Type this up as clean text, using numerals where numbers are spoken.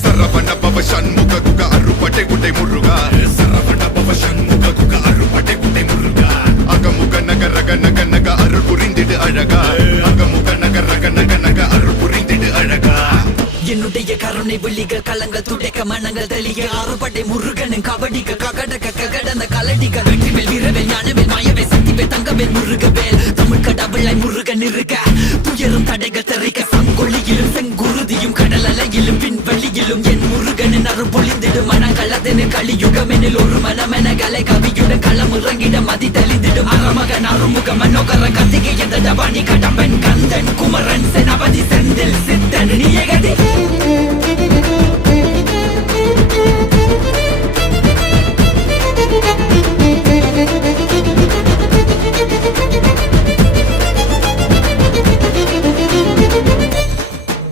சரவண பவ சண்முக குக அருப்பட்டை குட்டை முருகா சரவண பவ சண்முக குக அருப்பட்டை குட்டை முருகா அகமுக நக ரக நக நக அருள் புரிந்திடு அழகா அகமுக நக ரக நக நக அருள் புரிந்திடு அழகா என்னுடைய கருணை வெள்ளிக கலங்கள் துடைக்க மனங்கள் தெளிய ஆறுபடை முருகனின் கபடிக்க ககடக்க ககடந்த கலடிக்க வெற்றிவேல் வீரவேல் ஞானவேல் மாயவே சக்திவேல் தங்கவேல் முருகவேல் தமிழ் கடவுளாய் முருகன் இருக்க துயரும் தடைகள் தெரிக்க சங்கொழியிலும் செங்குருதியும் கடல் அலையிலும் பின்வழியிலும் என் முருகனின் அருள் பொழிந்திடும் மனங்களதென கலியுகமெனில் ஒரு மனமென கலை கவியுடன் களம் இறங்கிட மதி தெளிந்திடும் அறமகன் அருமுக மனோகர கத்திகை எந்த டபானி கடம்பன் கந்தன் குமரன் செனபதி